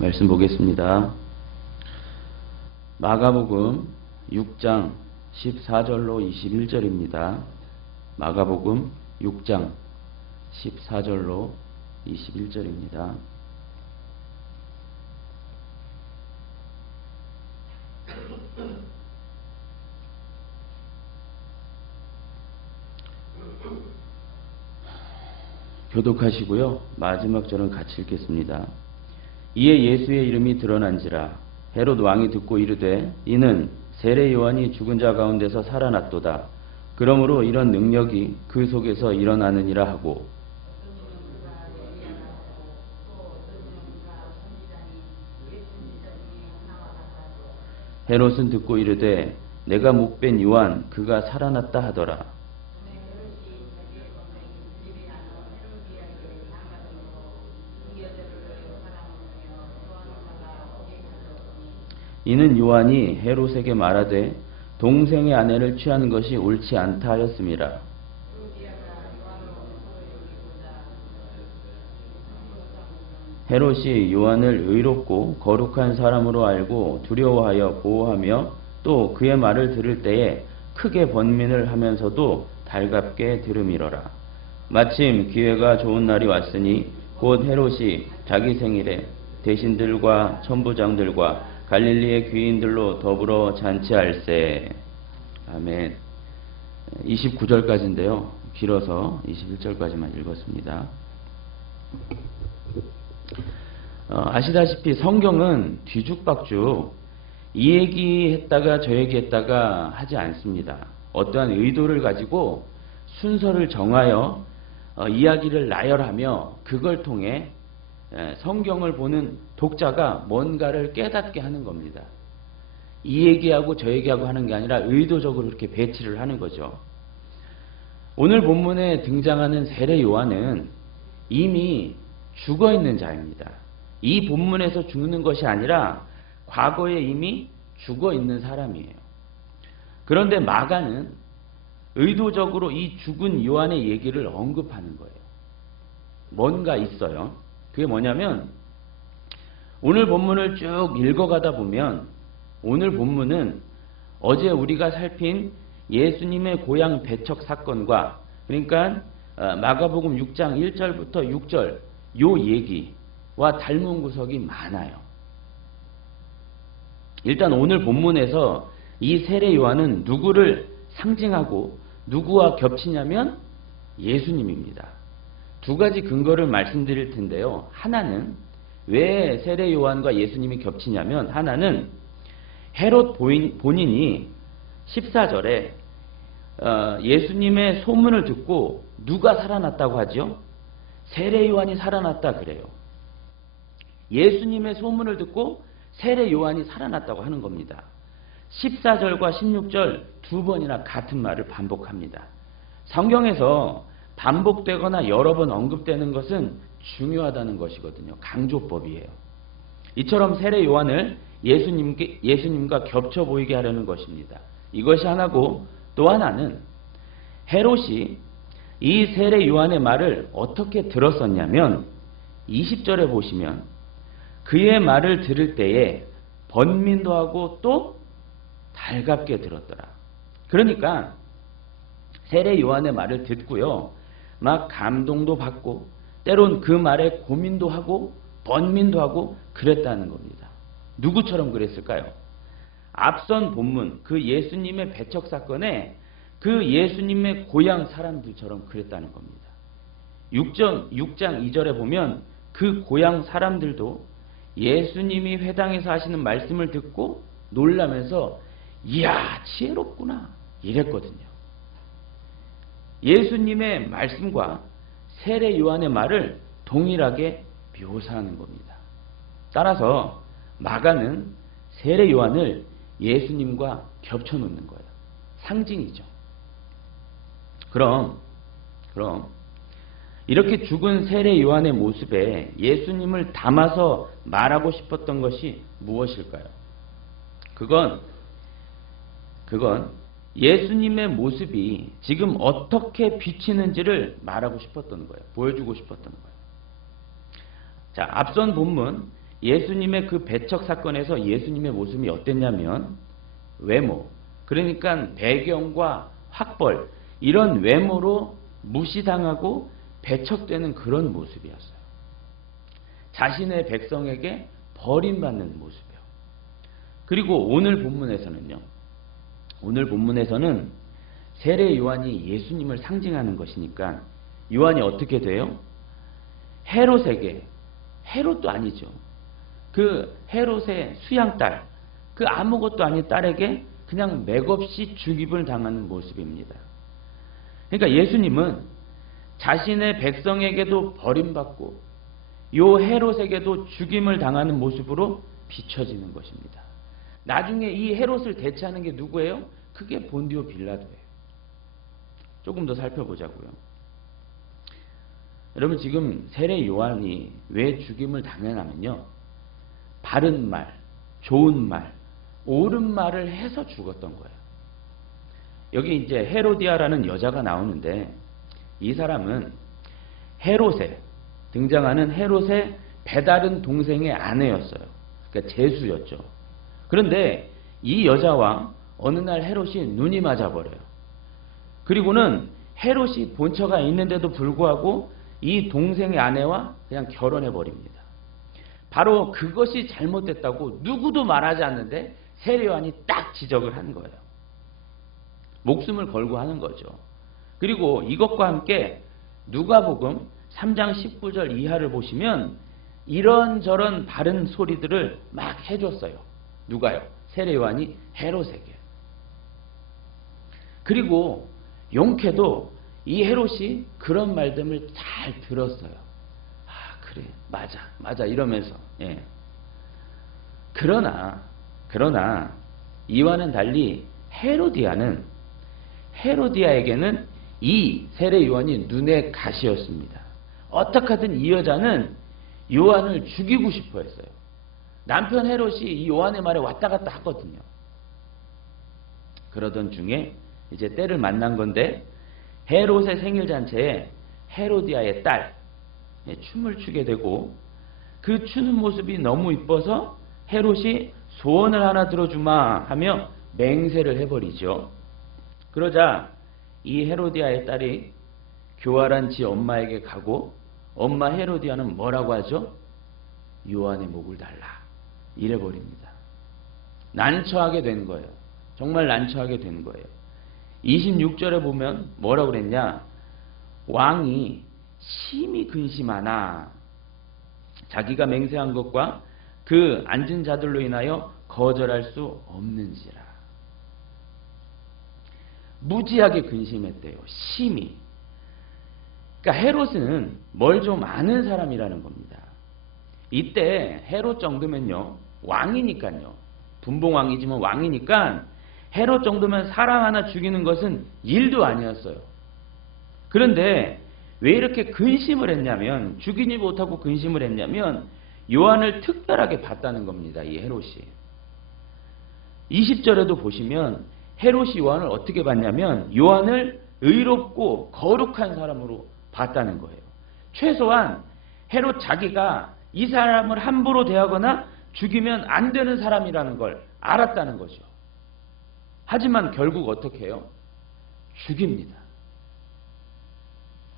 말씀 보겠습니다. 마가복음 6장 14절로 21절입니다. 마가복음 6장 14절로 21절입니다. 교독하시고요. 마지막 절은 같이 읽겠습니다. 이에 예수의 이름이 드러난지라 헤롯 왕이 듣고 이르되 이는 세례 요한이 죽은 자 가운데서 살아났도다. 그러므로 이런 능력이 그 속에서 일어나느니라 하고 헤롯은 듣고 이르되 내가 목벤 요한 그가 살아났다 하더라. 이는 요한이 헤롯에게 말하되 동생의 아내를 취하는 것이 옳지 않다 하였음이라. 헤롯이 요한을 의롭고 거룩한 사람으로 알고 두려워하여 보호하며 또 그의 말을 들을 때에 크게 번민을 하면서도 달갑게 들음이러라. 마침 기회가 좋은 날이 왔으니 곧 헤롯이 자기 생일에 대신들과 천부장들과 갈릴리의 귀인들로 더불어 잔치할세. 아멘. 29절까지인데요. 길어서 21절까지만 읽었습니다. 아시다시피 성경은 뒤죽박죽 이 얘기 했다가 저 얘기 했다가 하지 않습니다. 어떠한 의도를 가지고 순서를 정하여 이야기를 나열하며 그걸 통해 성경을 보는 독자가 뭔가를 깨닫게 하는 겁니다. 이 얘기하고 저 얘기하고 하는 게 아니라 의도적으로 이렇게 배치를 하는 거죠. 오늘 본문에 등장하는 세례 요한은 이미 죽어 있는 자입니다. 이 본문에서 죽는 것이 아니라 과거에 이미 죽어 있는 사람이에요. 그런데 마가는 의도적으로 이 죽은 요한의 얘기를 언급하는 거예요. 뭔가 있어요. 그게 뭐냐면 오늘 본문을 쭉 읽어가다 보면 오늘 본문은 어제 우리가 살핀 예수님의 고향 배척 사건과 그러니까 마가복음 6장 1절부터 6절 요 얘기와 닮은 구석이 많아요. 일단 오늘 본문에서 이 세례 요한은 누구를 상징하고 누구와 겹치냐면 예수님입니다. 두 가지 근거를 말씀드릴 텐데요. 하나는 왜 세례 요한과 예수님이 겹치냐면 하나는 헤롯 본인이 14절에 예수님의 소문을 듣고 누가 살아났다고 하죠? 세례 요한이 살아났다 그래요. 예수님의 소문을 듣고 세례 요한이 살아났다고 하는 겁니다. 14절과 16절 두 번이나 같은 말을 반복합니다. 성경에서 반복되거나 여러 번 언급되는 것은 중요하다는 것이거든요. 강조법이에요. 이처럼 세례 요한을 예수님과 겹쳐 보이게 하려는 것입니다. 이것이 하나고 또 하나는 헤롯이 이 세례 요한의 말을 어떻게 들었었냐면 20절에 보시면 그의 말을 들을 때에 번민도 하고 또 달갑게 들었더라. 그러니까 세례 요한의 말을 듣고요. 막 감동도 받고 때론 그 말에 고민도 하고 번민도 하고 그랬다는 겁니다. 누구처럼 그랬을까요? 앞선 본문 그 예수님의 배척 사건에 그 예수님의 고향 사람들처럼 그랬다는 겁니다. 6장 2절에 보면 그 고향 사람들도 예수님이 회당에서 하시는 말씀을 듣고 놀라면서 이야 지혜롭구나 이랬거든요. 예수님의 말씀과 세례 요한의 말을 동일하게 묘사하는 겁니다. 따라서 마가는 세례 요한을 예수님과 겹쳐놓는 거예요. 상징이죠. 그럼 이렇게 죽은 세례 요한의 모습에 예수님을 담아서 말하고 싶었던 것이 무엇일까요? 그건 예수님의 모습이 지금 어떻게 비치는지를 말하고 싶었던 거예요. 보여주고 싶었던 거예요. 자, 앞선 본문 예수님의 그 배척 사건에서 예수님의 모습이 어땠냐면 외모, 그러니까 배경과 학벌, 이런 외모로 무시당하고 배척되는 그런 모습이었어요. 자신의 백성에게 버림받는 모습이요. 그리고 오늘 본문에서는요. 오늘 본문에서는 세례 요한이 예수님을 상징하는 것이니까 요한이 어떻게 돼요? 헤롯에게, 헤롯도 아니죠. 그 헤롯의 수양딸, 그 아무것도 아닌 딸에게 그냥 맥없이 죽임을 당하는 모습입니다. 그러니까 예수님은 자신의 백성에게도 버림받고 요 헤롯에게도 죽임을 당하는 모습으로 비춰지는 것입니다. 나중에 이 헤롯을 대체하는 게 누구예요? 그게 본디오 빌라도예요. 조금 더 살펴보자고요. 여러분 지금 세례 요한이 왜 죽임을 당하냐면요. 바른 말, 좋은 말, 옳은 말을 해서 죽었던 거예요. 여기 이제 헤로디아라는 여자가 나오는데 이 사람은 헤롯에 등장하는 헤롯의 배다른 동생의 아내였어요. 그러니까 제수였죠. 그런데 이 여자와 어느 날 헤롯이 눈이 맞아버려요. 그리고는 헤롯이 본처가 있는데도 불구하고 이 동생의 아내와 그냥 결혼해버립니다. 바로 그것이 잘못됐다고 누구도 말하지 않는데 세례 요한이 딱 지적을 한 거예요. 목숨을 걸고 하는 거죠. 그리고 이것과 함께 누가복음 3장 19절 이하를 보시면 이런저런 바른 소리들을 막 해줬어요. 누가요? 세례 요한이 헤롯에게. 그리고 용케도 이 헤롯이 그런 말씀을 잘 들었어요. 아 그래 맞아 이러면서. 예. 그러나 이와는 달리 헤로디아에게는 이 세례 요한이 눈의 가시였습니다. 어떻게 하든 이 여자는 요한을 죽이고 싶어 했어요. 남편 헤롯이 이 요한의 말에 왔다 갔다 하거든요. 그러던 중에 이제 때를 만난 건데 헤롯의 생일잔치에 헤로디아의 딸 춤을 추게 되고 그 추는 모습이 너무 이뻐서 헤롯이 소원을 하나 들어주마 하며 맹세를 해버리죠. 그러자 이 헤로디아의 딸이 교활한 지 엄마에게 가고 엄마 헤로디아는 뭐라고 하죠? 요한의 목을 달라 이래버립니다. 난처하게 된 거예요. 정말 난처하게 된 거예요. 26절에 보면 뭐라고 그랬냐? 왕이 심히 근심하나 자기가 맹세한 것과 그 앉은 자들로 인하여 거절할 수 없는지라. 무지하게 근심했대요. 심히. 그러니까 헤롯은 뭘 좀 아는 사람이라는 겁니다. 이때 헤롯 정도면요. 왕이니까요. 분봉왕이지만 왕이니까 헤롯 정도면 사람 하나 죽이는 것은 일도 아니었어요. 그런데 왜 이렇게 근심을 했냐면 죽이지 못하고 근심을 했냐면 요한을 특별하게 봤다는 겁니다. 이 헤롯이. 20절에도 보시면 헤롯이 요한을 어떻게 봤냐면 요한을 의롭고 거룩한 사람으로 봤다는 거예요. 최소한 헤롯 자기가 이 사람을 함부로 대하거나 죽이면 안 되는 사람이라는 걸 알았다는 거죠. 하지만 결국 어떻게 해요? 죽입니다.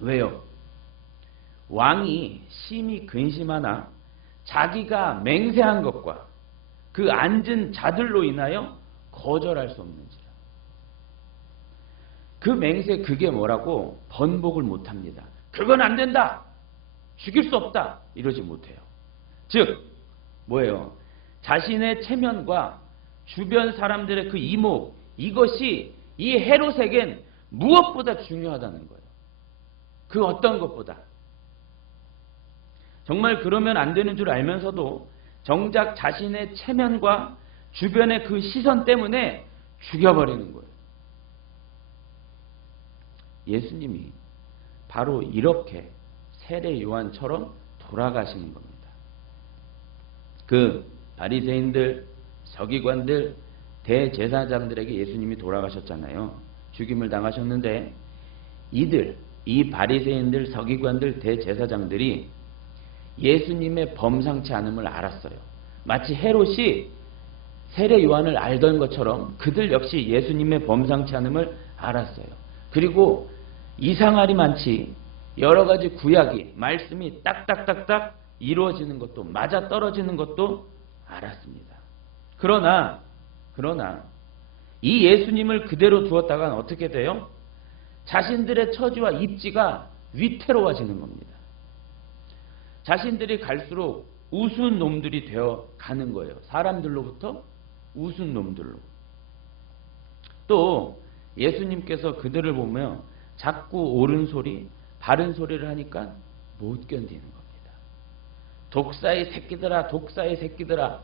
왜요? 왕이 심히 근심하나 자기가 맹세한 것과 그 앉은 자들로 인하여 거절할 수 없는지라. 그 맹세 그게 뭐라고? 번복을 못합니다. 그건 안 된다. 죽일 수 없다. 이러지 못해요. 즉 뭐예요? 자신의 체면과 주변 사람들의 그 이목, 이것이 이 헤롯에겐 무엇보다 중요하다는 거예요. 그 어떤 것보다. 정말 그러면 안 되는 줄 알면서도 정작 자신의 체면과 주변의 그 시선 때문에 죽여버리는 거예요. 예수님이 바로 이렇게 세례 요한처럼 돌아가시는 겁니다. 그 바리새인들, 서기관들, 대제사장들에게 예수님이 돌아가셨잖아요. 죽임을 당하셨는데 이 바리새인들, 서기관들, 대제사장들이 예수님의 범상치 않음을 알았어요. 마치 헤롯이 세례 요한을 알던 것처럼 그들 역시 예수님의 범상치 않음을 알았어요. 그리고 이상하리만치 여러 가지 구약이 말씀이 딱딱딱딱 이루어지는 것도 맞아 떨어지는 것도 알았습니다. 그러나 이 예수님을 그대로 두었다간 어떻게 돼요? 자신들의 처지와 입지가 위태로워지는 겁니다. 자신들이 갈수록 우스운 놈들이 되어 가는 거예요. 사람들로부터 우스운 놈들로. 또 예수님께서 그들을 보며 자꾸 옳은 소리, 바른 소리를 하니까 못 견디는 겁니다. 독사의 새끼들아, 독사의 새끼들아.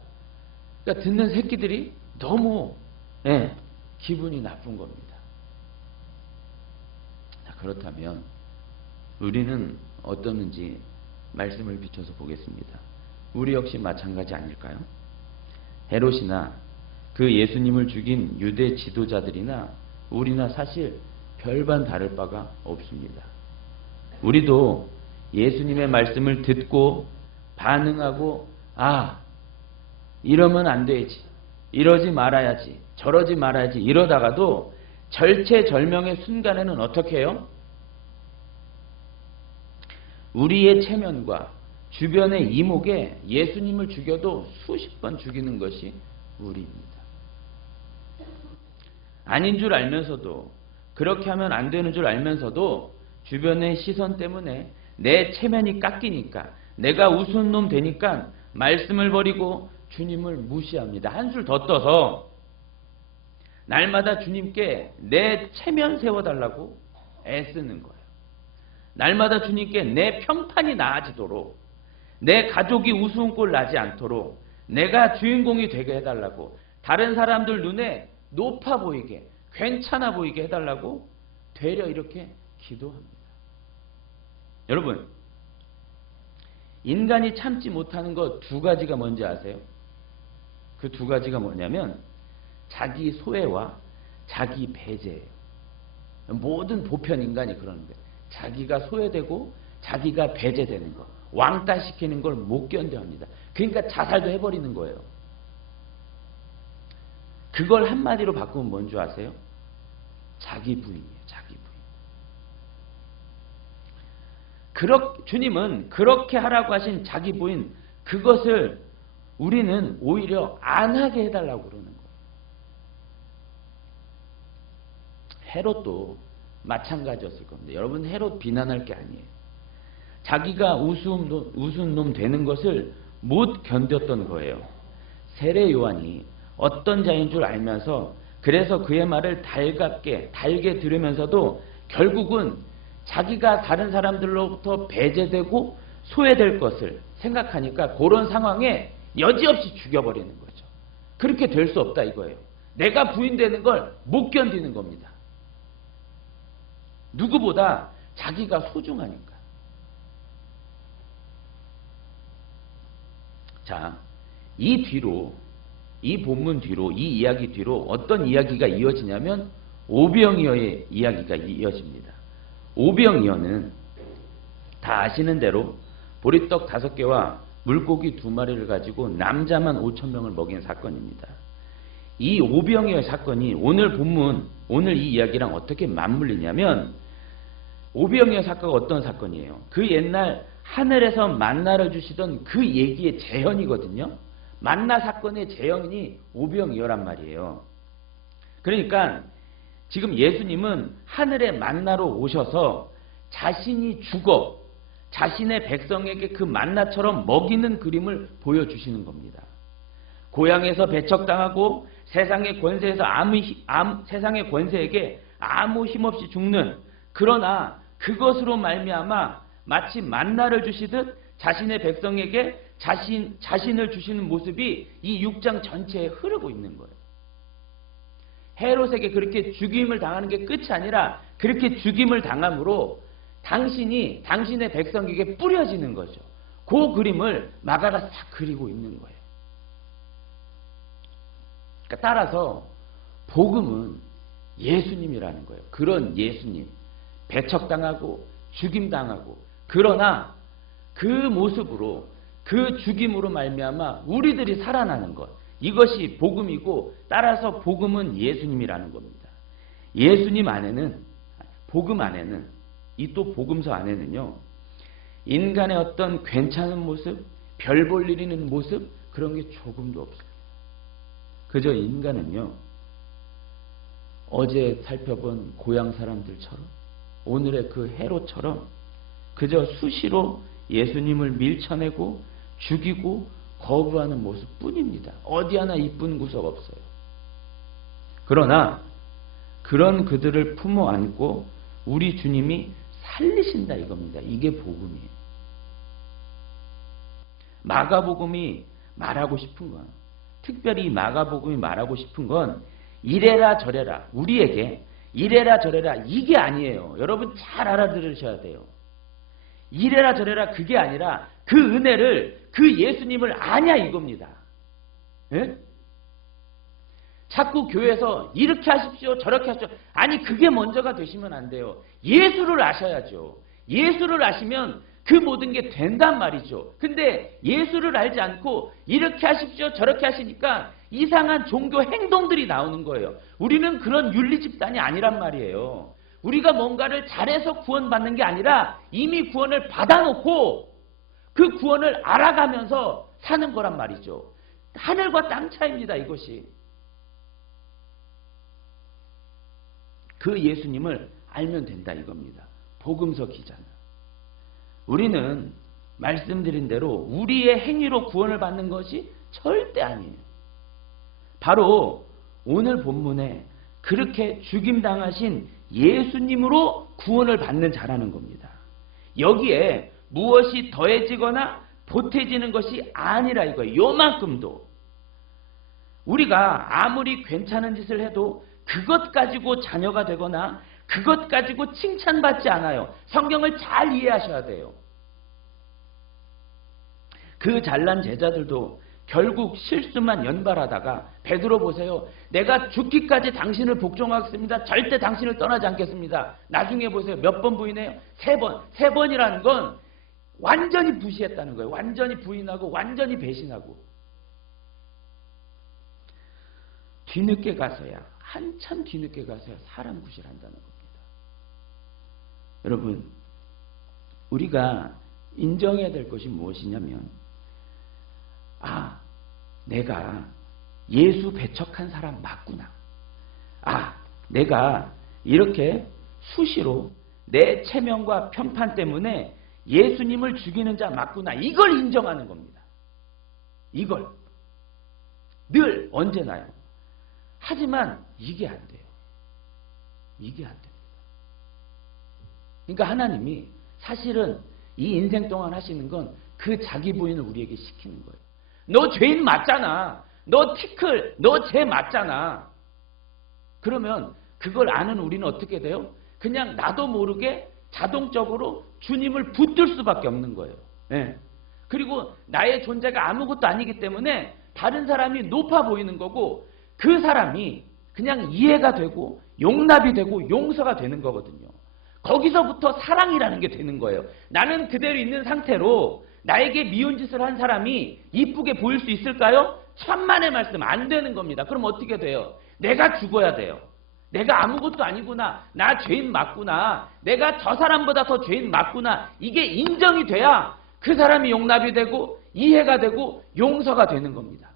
그러니까 듣는 새끼들이 너무 기분이 나쁜 겁니다. 자, 그렇다면 우리는 어떠는지 말씀을 비춰서 보겠습니다. 우리 역시 마찬가지 아닐까요? 헤롯이나 그 예수님을 죽인 유대 지도자들이나 우리나 사실 별반 다를 바가 없습니다. 우리도 예수님의 말씀을 듣고 반응하고 이러면 안 되지, 이러지 말아야지, 저러지 말아야지 이러다가도 절체절명의 순간에는 어떻게 해요? 우리의 체면과 주변의 이목에 예수님을 죽여도 수십 번 죽이는 것이 우리입니다. 아닌 줄 알면서도, 그렇게 하면 안 되는 줄 알면서도 주변의 시선 때문에 내 체면이 깎이니까, 내가 우스운 놈 되니까 말씀을 버리고 주님을 무시합니다. 한술 더 떠서 날마다 주님께 내 체면 세워달라고 애쓰는 거예요. 날마다 주님께 내 평판이 나아지도록, 내 가족이 우스운 꼴 나지 않도록 내가 주인공이 되게 해달라고, 다른 사람들 눈에 높아 보이게, 괜찮아 보이게 해달라고 되려 이렇게 기도합니다. 여러분, 인간이 참지 못하는 것 두 가지가 뭔지 아세요? 그 두 가지가 뭐냐면 자기 소외와 자기 배제예요. 모든 보편 인간이 그러는데 자기가 소외되고 자기가 배제되는 거, 왕따시키는 걸 못 견뎌합니다. 그러니까 자살도 해버리는 거예요. 그걸 한마디로 바꾸면 뭔 줄 아세요? 자기 부인이에요. 자기 부인. 주님은 그렇게 하라고 하신 자기 부인, 그것을 우리는 오히려 안 하게 해달라고 그러는 거예요. 헤롯도 마찬가지였을 겁니다. 여러분, 헤롯 비난할 게 아니에요. 자기가 우스운 놈 되는 것을 못 견뎠던 거예요. 세례 요한이 어떤 자인 줄 알면서, 그래서 그의 말을 달게 들으면서도 결국은 자기가 다른 사람들로부터 배제되고 소외될 것을 생각하니까 그런 상황에 여지없이 죽여버리는 거죠. 그렇게 될 수 없다 이거예요. 내가 부인되는 걸 못 견디는 겁니다. 누구보다 자기가 소중하니까. 자, 이 본문 뒤로, 이 이야기 뒤로 어떤 이야기가 이어지냐면 오병이어의 이야기가 이어집니다. 오병이어는 다 아시는 대로 보리떡 5개와 물고기 2마리를 가지고 남자만 5,000명을 먹인 사건입니다. 이 오병이어 사건이 오늘 본문, 오늘 이 이야기랑 어떻게 맞물리냐면, 오병이어 사건이 어떤 사건이에요? 그 옛날 하늘에서 만나를 주시던 그 얘기의 재현이거든요. 만나 사건의 재현이 오병이어란 말이에요. 그러니까 지금 예수님은 하늘에 만나로 오셔서 자신이 죽어 자신의 백성에게 그 만나처럼 먹이는 그림을 보여주시는 겁니다. 고향에서 배척당하고 세상의 권세에게 아무 힘없이 죽는, 그러나 그것으로 말미암아 마치 만나를 주시듯 자신의 백성에게 자신을 주시는 모습이 이 6장 전체에 흐르고 있는 거예요. 헤롯에게 그렇게 죽임을 당하는 게 끝이 아니라 그렇게 죽임을 당함으로 당신의 백성에게 뿌려지는 거죠. 그 그림을 마가가 싹 그리고 있는 거예요. 그러니까 따라서 복음은 예수님이라는 거예요. 그런 예수님, 배척당하고 죽임당하고, 그러나 그 모습으로 그 죽임으로 말미암아 우리들이 살아나는 것, 이것이 복음이고 따라서 복음은 예수님이라는 겁니다. 예수님 안에는, 복음 안에는, 이 또 복음서 안에는요, 인간의 어떤 괜찮은 모습, 별 볼 일 있는 모습, 그런 게 조금도 없어요. 그저 인간은요, 어제 살펴본 고향 사람들처럼, 오늘의 그 헤롯처럼 그저 수시로 예수님을 밀쳐내고 죽이고 거부하는 모습뿐입니다. 어디 하나 이쁜 구석 없어요. 그러나 그런 그들을 품어 안고 우리 주님이 살리신다 이겁니다. 이게 복음이에요. 마가복음이 말하고 싶은 건, 특별히 마가복음이 말하고 싶은 건 이래라 저래라, 우리에게 이래라 저래라 이게 아니에요. 여러분 잘 알아들으셔야 돼요. 이래라 저래라 그게 아니라 그 은혜를, 그 예수님을 아냐 이겁니다. 예? 자꾸 교회에서 이렇게 하십시오 저렇게 하십시오, 아니 그게 먼저가 되시면 안 돼요. 예수를 아셔야죠. 예수를 아시면 그 모든 게 된단 말이죠. 근데 예수를 알지 않고 이렇게 하십시오 저렇게 하시니까 이상한 종교 행동들이 나오는 거예요. 우리는 그런 윤리 집단이 아니란 말이에요. 우리가 뭔가를 잘해서 구원받는 게 아니라 이미 구원을 받아놓고 그 구원을 알아가면서 사는 거란 말이죠. 하늘과 땅 차이입니다, 이것이. 그 예수님을 알면 된다 이겁니다. 복음서 기자는. 우리는 말씀드린 대로 우리의 행위로 구원을 받는 것이 절대 아니에요. 바로 오늘 본문에 그렇게 죽임당하신 예수님으로 구원을 받는 자라는 겁니다. 여기에 무엇이 더해지거나 보태지는 것이 아니라 이거예요. 요만큼도. 우리가 아무리 괜찮은 짓을 해도 그것 가지고 자녀가 되거나 그것 가지고 칭찬받지 않아요. 성경을 잘 이해하셔야 돼요. 그 잘난 제자들도 결국 실수만 연발하다가 베드로 보세요. 내가 죽기까지 당신을 복종하겠습니다. 절대 당신을 떠나지 않겠습니다. 나중에 보세요. 몇 번 부인해요? 3번. 3번이라는 건 완전히 부시했다는 거예요. 완전히 부인하고 완전히 배신하고. 뒤늦게 가서야, 한참 뒤늦게 가서야 사람 구실한다는 겁니다. 여러분, 우리가 인정해야 될 것이 무엇이냐면, 아, 내가 예수 배척한 사람 맞구나. 아, 내가 이렇게 수시로 내 체면과 편판 때문에 예수님을 죽이는 자 맞구나. 이걸 인정하는 겁니다. 이걸. 늘 언제나요. 하지만 이게 안 돼요. 이게 안 됩니다. 그러니까 하나님이 사실은 이 인생 동안 하시는 건 그 자기 부인을 우리에게 시키는 거예요. 너 죄인 맞잖아. 너 티클, 너 죄 맞잖아. 그러면 그걸 아는 우리는 어떻게 돼요? 그냥 나도 모르게 자동적으로 주님을 붙들 수밖에 없는 거예요. 네. 그리고 나의 존재가 아무것도 아니기 때문에 다른 사람이 높아 보이는 거고 그 사람이 그냥 이해가 되고 용납이 되고 용서가 되는 거거든요. 거기서부터 사랑이라는 게 되는 거예요. 나는 그대로 있는 상태로 나에게 미운 짓을 한 사람이 이쁘게 보일 수 있을까요? 천만의 말씀 안 되는 겁니다. 그럼 어떻게 돼요? 내가 죽어야 돼요. 내가 아무것도 아니구나. 나 죄인 맞구나. 내가 저 사람보다 더 죄인 맞구나. 이게 인정이 돼야 그 사람이 용납이 되고 이해가 되고 용서가 되는 겁니다.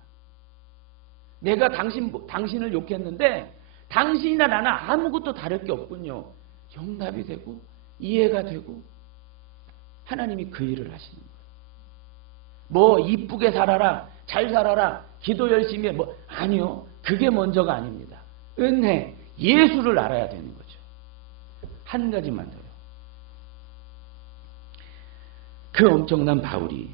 내가 당신을 욕했는데 당신이나 나나 아무것도 다를 게 없군요. 용납이 되고 이해가 되고 하나님이 그 일을 하시는 거예요. 뭐 이쁘게 살아라, 잘 살아라, 기도 열심히 해. 뭐 아니요. 그게 먼저가 아닙니다. 은혜, 예수를 알아야 되는 거죠. 한 가지만 더요. 그 엄청난 바울이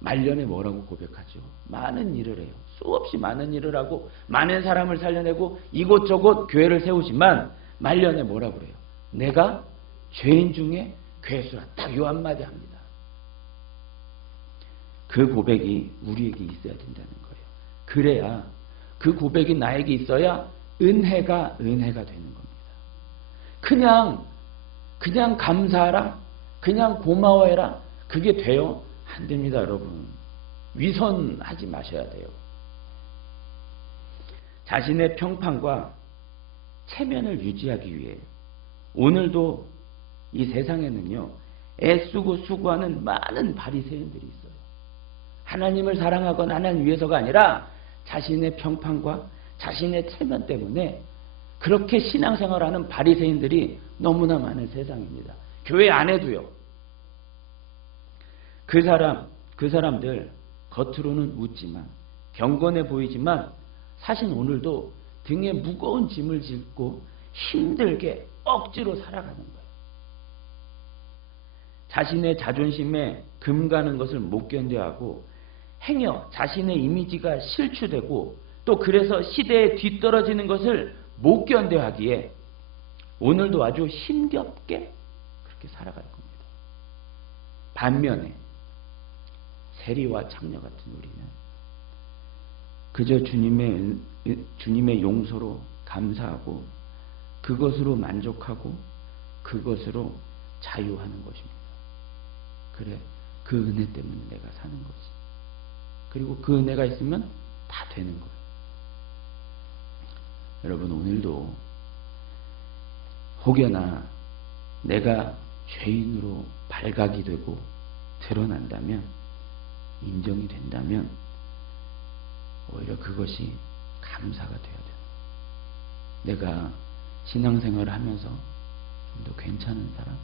말년에 뭐라고 고백하죠? 많은 일을 해요. 수없이 많은 일을 하고 많은 사람을 살려내고 이곳저곳 교회를 세우지만 말년에 뭐라고 그래요? 내가 죄인 중에 괴수라. 딱 요 한마디 합니다. 그 고백이 우리에게 있어야 된다는 거예요. 그래야 그 고백이 나에게 있어야 은혜가 되는 겁니다. 그냥 감사하라, 그냥 고마워해라, 그게 돼요? 안 됩니다, 여러분. 위선하지 마셔야 돼요. 자신의 평판과 체면을 유지하기 위해 오늘도 이 세상에는요, 애쓰고 수고하는 많은 바리새인들이 있어요. 하나님을 사랑하거나 하나님 위해서가 아니라 자신의 평판과 자신의 체면 때문에 그렇게 신앙생활하는 바리새인들이 너무나 많은 세상입니다. 교회 안에도요. 그 사람들 겉으로는 웃지만 경건해 보이지만 사실 오늘도 등에 무거운 짐을 짓고 힘들게 억지로 살아가는 거예요. 자신의 자존심에 금가는 것을 못 견뎌하고 행여 자신의 이미지가 실추되고 또 그래서 시대에 뒤떨어지는 것을 못 견뎌하기에 오늘도 아주 힘겹게 그렇게 살아갈 겁니다. 반면에 세리와 창녀 같은 우리는 그저 주님의 용서로 감사하고 그것으로 만족하고 그것으로 자유하는 것입니다. 그래, 그 은혜 때문에 내가 사는 거지. 그리고 그 은혜가 있으면 다 되는 거예요. 여러분, 오늘도 혹여나 내가 죄인으로 발각이 되고 드러난다면, 인정이 된다면 오히려 그것이 감사가 되어야 돼요. 내가 신앙생활을 하면서 좀 더 괜찮은 사람,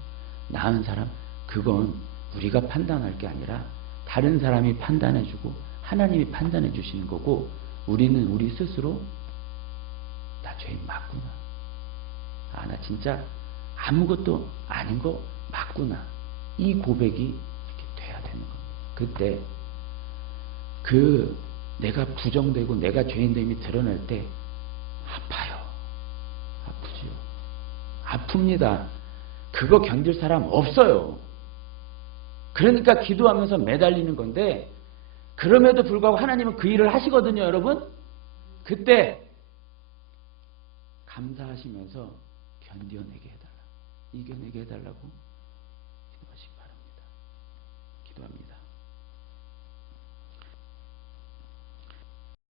나은 사람, 그건 우리가 판단할 게 아니라 다른 사람이 판단해주고 하나님이 판단해 주시는 거고, 우리는 우리 스스로 나 죄인 맞구나, 나 진짜 아무것도 아닌 거 맞구나, 이 고백이 이렇게 돼야 되는 겁니다. 그때 내가 부정되고 내가 죄인됨이 드러날 때 아파요. 아프지요. 아픕니다. 그거 견딜 사람 없어요. 그러니까 기도하면서 매달리는 건데, 그럼에도 불구하고 하나님은 그 일을 하시거든요, 여러분. 그때 감사하시면서 견뎌내게 해달라, 이겨내게 해달라고 기도하시기 바랍니다. 기도합니다.